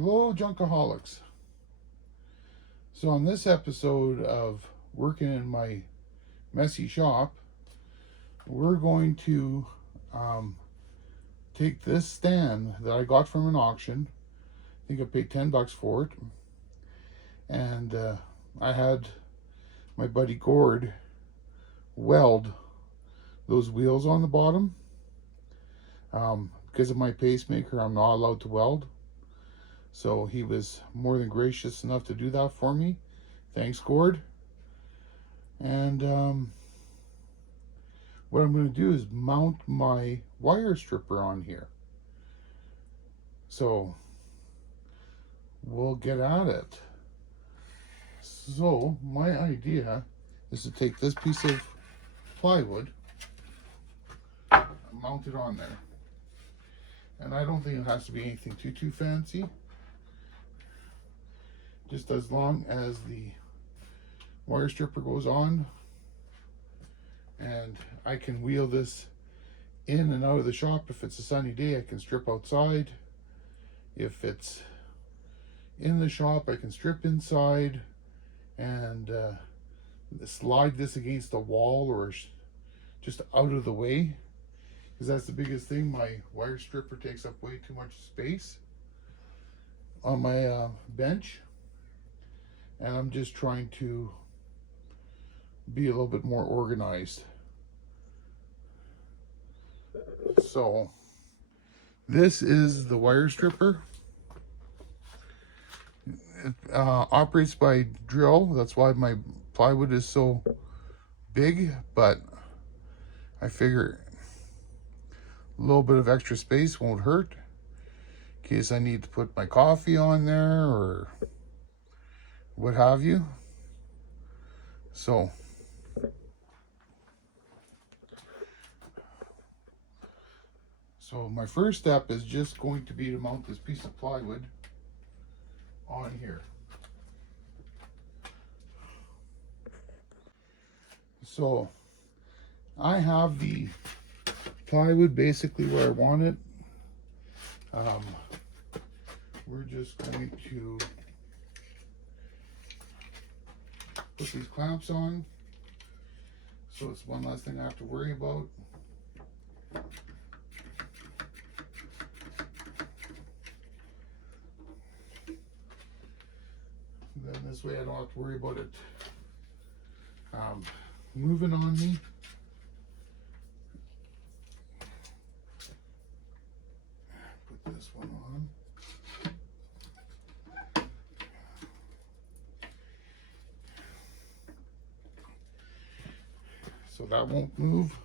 Hello, Junkaholics. So on this episode of Working in My Messy Shop, we're going to take this stand that I got from an auction. I think I paid $10 for it. And I had my buddy Gord weld those wheels on the bottom. Because of my pacemaker, I'm not allowed to weld. So he was more than gracious enough to do that for me. Thanks, Gord. And what I'm going to do is mount my wire stripper on here. So we'll get at it. So my idea is to take this piece of plywood, mount it on there. And I don't think it has to be anything too fancy. Just as long as the wire stripper goes on, and I can wheel this in and out of the shop. If it's a sunny day, I can strip outside. If it's in the shop, I can strip inside and slide this against the wall or just out of the way, because that's the biggest thing. My wire stripper takes up way too much space on my bench, and I'm just trying to be a little bit more organized. So this is the wire stripper. It operates by drill. That's why my plywood is so big, but I figure a little bit of extra space won't hurt in case I need to put my coffee on there or what have you. So my first step is just going to be to mount this piece of plywood on here. So I have the plywood basically where I want it. We're just going to put these clamps on, so it's one less thing I have to worry about. Then this way I don't have to worry about it moving on me. Put this one on. So that won't move.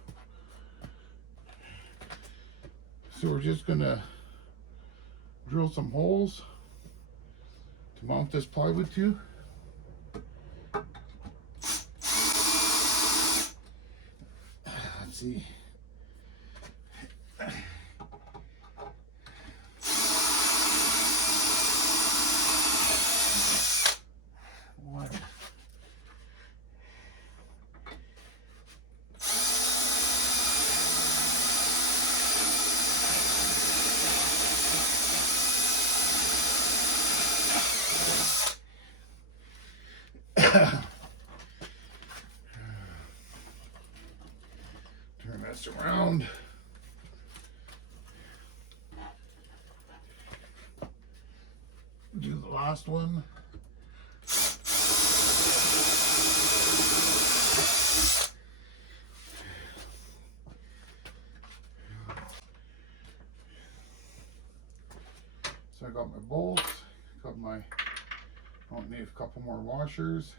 So we're just gonna drill some holes to mount this plywood to. Let's see. One. Turn this around. Do the last one. So I got my bolts, got my, I'll need a couple more washers.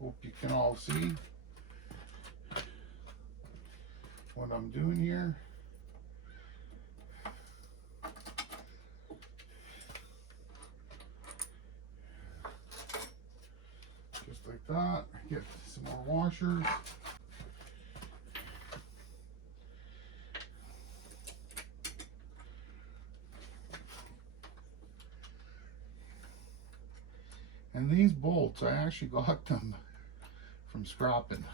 Hope you can all see what I'm doing here. Just like that. Get some more washers. And these bolts, I actually got them from scrapping.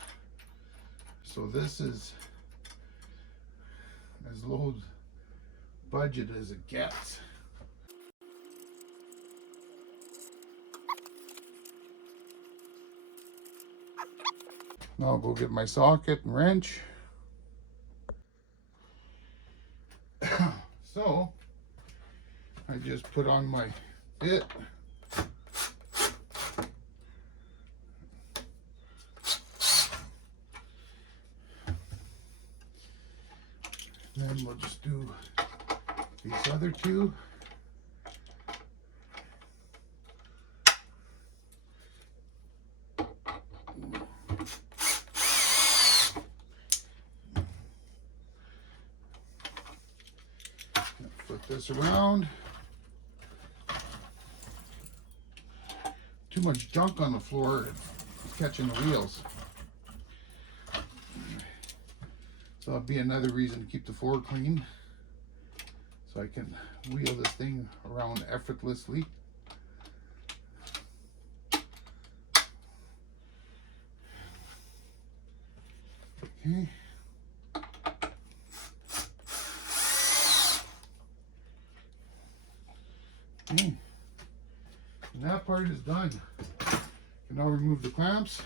So this is as low budget as it gets. Now I'll go get my socket and wrench. So I just put on my bit. Then we'll just do these other two. Flip this around. Too much junk on the floor, it's catching the wheels. So that'll be another reason to keep the floor clean, so I can wheel this thing around effortlessly. Okay. Okay. And that part is done. Can now remove the clamps.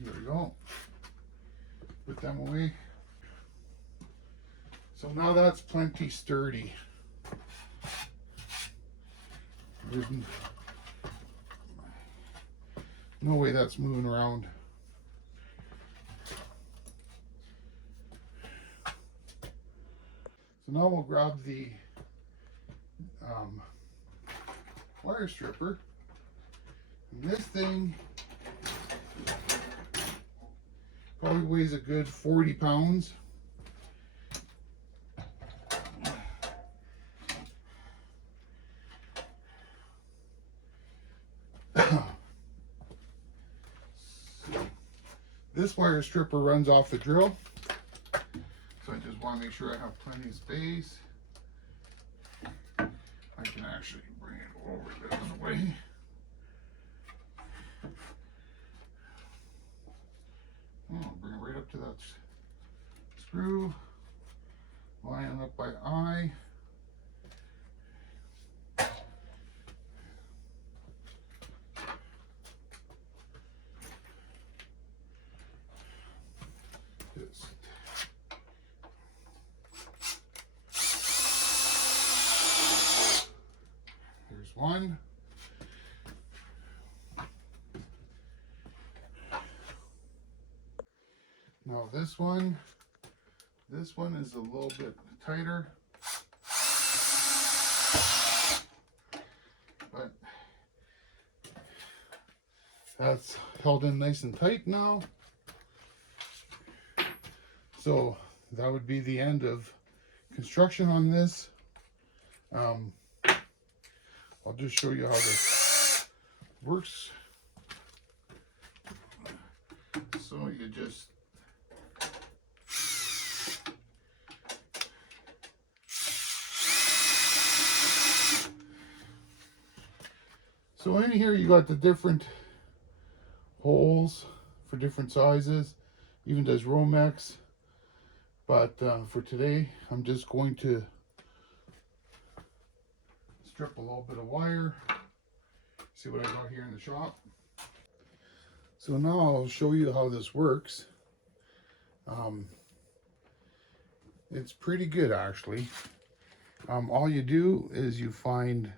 There we go. Put them away. So now that's plenty sturdy. There's no way that's moving around. So now we'll grab the wire stripper. And this thing probably weighs a good 40 pounds. This wire stripper runs off the drill, so I just want to make sure I have plenty of space. I can actually bring it over this way. Oh, bring it right up to that screw, line it up by eye. There's one. Now this one is a little bit tighter, but that's held in nice and tight now. So that would be the end of construction on this. I'll just show you how this works. So you just in here you got the different holes for different sizes, even does Romex. But for today, I'm just going to strip a little bit of wire. See what I got here in the shop. So now I'll show you how this works. It's pretty good actually. All you do is you find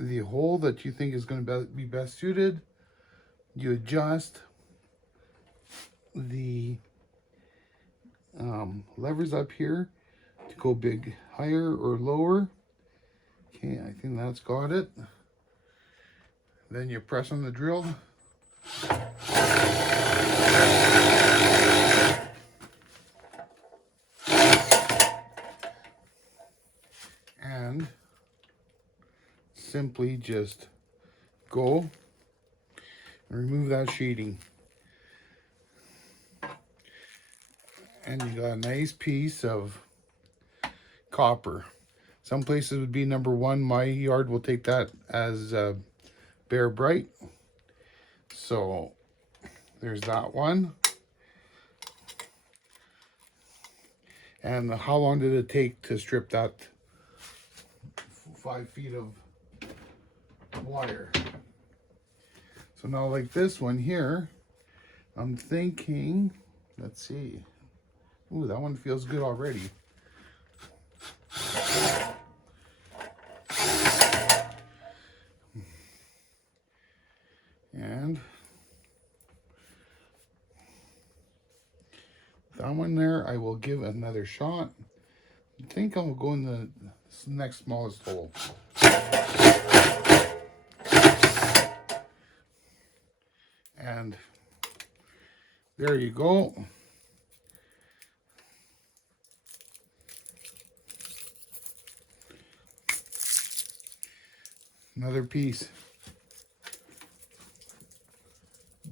the hole that you think is going to be best suited. You adjust the levers up here to go big higher or lower. Okay, I think that's got it. Then you press on the drill. And simply just go and remove that sheeting. And you got a nice piece of copper. Some places would be number one. My yard will take that as Bear Bright. So there's that one. And how long did it take to strip that 5 feet of wire? So now like this one here, I'm thinking, let's see. Ooh, that one feels good already. And that one there, I will give another shot. I think I'll go in the next smallest hole. And there you go. Another piece.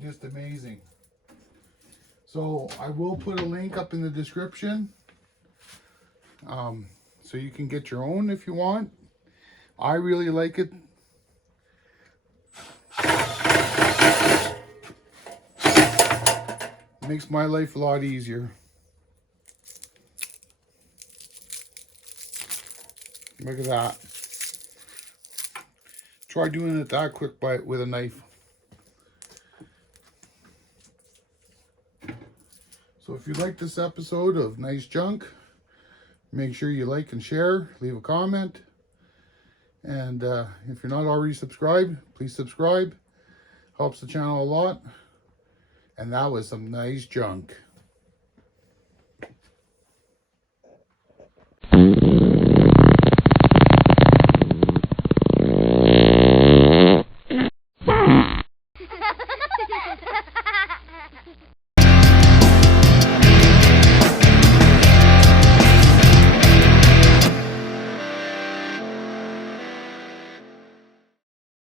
Just amazing. So I will put a link up in the description, so you can get your own if you want. I really like it. Makes my life a lot easier. Look at that. Try doing it that quick with a knife. So if you like this episode of Nice Junk, make sure you like and share, leave a comment. And if you're not already subscribed, please subscribe. Helps the channel a lot. And that was some nice junk.